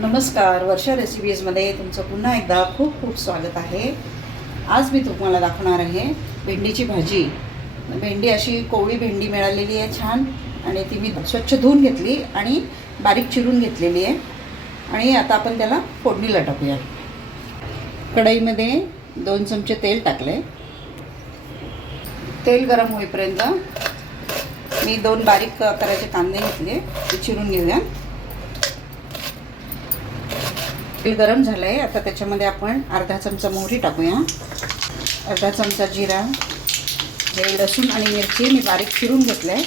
नमस्कार वर्षा रेसिपीजमध्ये तुमचं पुन्हा एकदा खूप खूप स्वागत आहे. आज मी तुम्हाला दाखवणार आहे भेंडीची भाजी. भेंडी अशी कोवळी भेंडी मिळालेली आहे छान आणि ती मी स्वच्छ धुवून घेतली आणि बारीक चिरून घेतलेली आहे. आणि आता आपण त्याला फोडणीला टाकूया. कढईमध्ये दोन चमचे तेल टाकले. तेल गरम होईपर्यंत मी दोन बारीक करायचे कांदे घेतले ते चिरून घेऊया. तेल गरम झालं आहे आता त्याच्यामध्ये आपण अर्धा चमचा मोहरी टाकूया. अर्धा चमचा जिरा हे लसूण आणि मिरची मी बारीक चिरून घेतलं आहे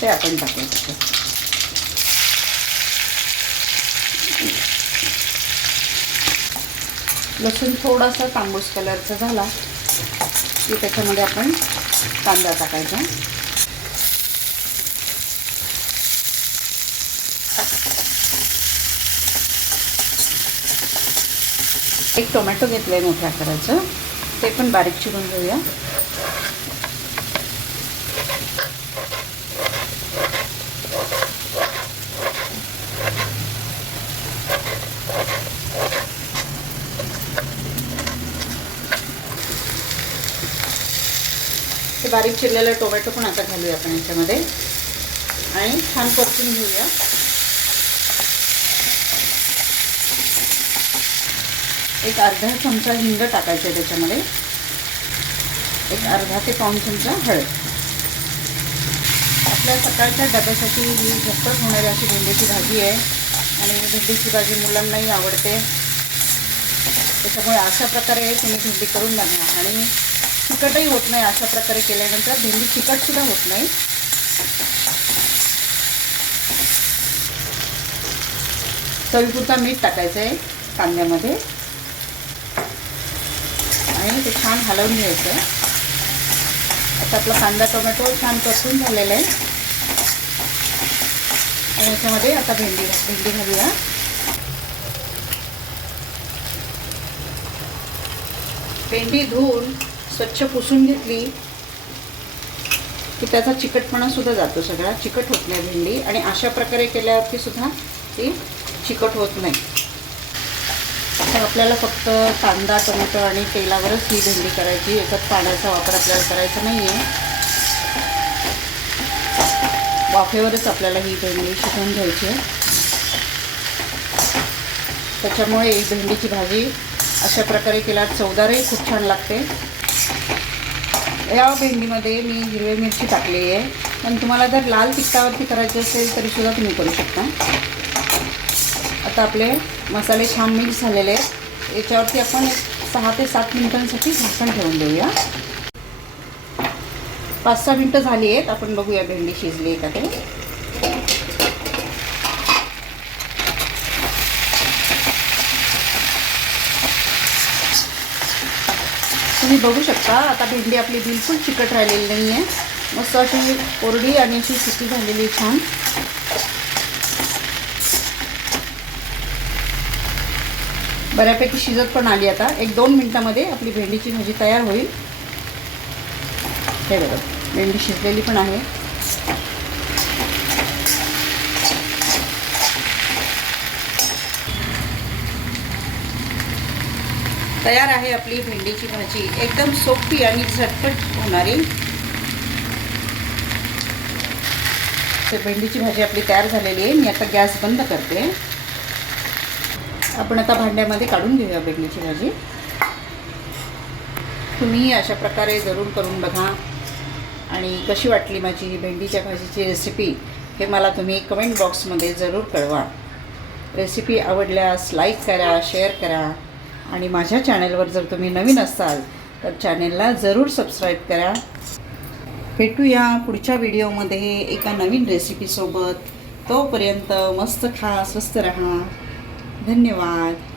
ते आपण टाकूया. त्याच्यात लसूण थोडासा तांबूस कलरचा झाला की त्याच्यामध्ये आपण कांदा टाकायचा. एक टोमॅटो घेतलं आहे मोठ्या आकाराचं. ते पण बारीक चिरून घेऊया. ते बारीक चिरलेलं टोमॅटो पण आता घालूया आपण याच्यामध्ये. आणि छान परतून घेऊया. एक अर्धा चमचा हिंग टाकायचं आहे त्याच्यामध्ये. एक अर्धा ते पाऊन चमचा हळद. आपल्या सकाळच्या डब्यासाठी ही झटपट होणारी अशी भेंडीची भाजी आहे आणि भेंडीची भाजी मुलांनाही आवडते. त्याच्यामुळे अशा प्रकारे तुम्ही भेंडी करून बघा. आणि चिकटही होत नाही अशा प्रकारे केल्यानंतर भेंडी चिकटसुद्धा होत नाही. चवीपुरता मीठ टाकायचं आहे कांद्यामध्ये. आणि ते छान हलवून घ्यायचं. आता आपला कांदा टोमॅटो छान परतून झालेला आहे. आणि याच्यामध्ये आता भेंडी भेंडी घालूया. भेंडी धुवून स्वच्छ पुसून घेतली की त्याचा चिकटपणा सुद्धा जातो सगळा. चिकट होत नाही भेंडी आणि अशा प्रकारे केल्यावरती सुद्धा ती चिकट होत नाही. तर आपल्याला फक्त कांदा टोमॅटो आणि तेलावरच ही भेंडी करायची. याच्यात पाण्याचा वापर आपल्याला करायचा नाही आहे वाफेवरच आपल्याला ही भेंडी शिजवून घ्यायची आहे. त्याच्यामुळे ही भेंडीची भाजी अशा प्रकारे केल्यावर चवदारही खूप छान लागते. या भेंडीमध्ये मी हिरवी मिरची टाकलेली आहे. पण तुम्हाला जर लाल तिखटावरती करायची असेल तरीसुद्धा तुम्ही करू शकता. आता आपले मसाले छान मिक्स झालेले आहेत. याच्यावरती आपण एक सहा ते सात मिनिटांसाठी झाकण ठेवून देऊया. पाच सहा मिनटं झाली आहेत. आपण बघूया भेंडी शिजली आहे का ते. तुम्ही बघू शकता आता भेंडी आपली बिलकुल चिकट राहिलेली नाही आहे मस्त अशी कोरडी आणि अशी सुकी झालेली आहे छान. बऱ्यापैकी शिजत पण आली आता. एक दोन मिनटामध्ये आपली भेंडीची भाजी तयार होईल. हे बघा भेंडी शिजलेली पण आहे. तयार आहे आपली भेंडीची भाजी. एकदम सोपी आणि झटपट होणारी. तर भेंडीची भाजी आपली तयार झालेली आहे. मी आता गॅस बंद करते. आपण आता भांड्यामध्ये काढून घेऊया भेंडीची भाजी. तुम्ही अशा प्रकारे जरूर करून बघा. आणि कशी वाटली माझी ही भेंडीच्या भाजीची रेसिपी हे मला तुम्ही कमेंट बॉक्समध्ये जरूर कळवा. रेसिपी आवडल्यास लाईक करा शेअर करा. आणि माझ्या चॅनलवर जर तुम्ही नवीन असाल तर चॅनेलला जरूर सबस्क्राईब करा. भेटूया पुढच्या व्हिडिओमध्ये एका नवीन रेसिपीसोबत तोपर्यंत मस्त खा स्वस्त राहा. धन्यवाद.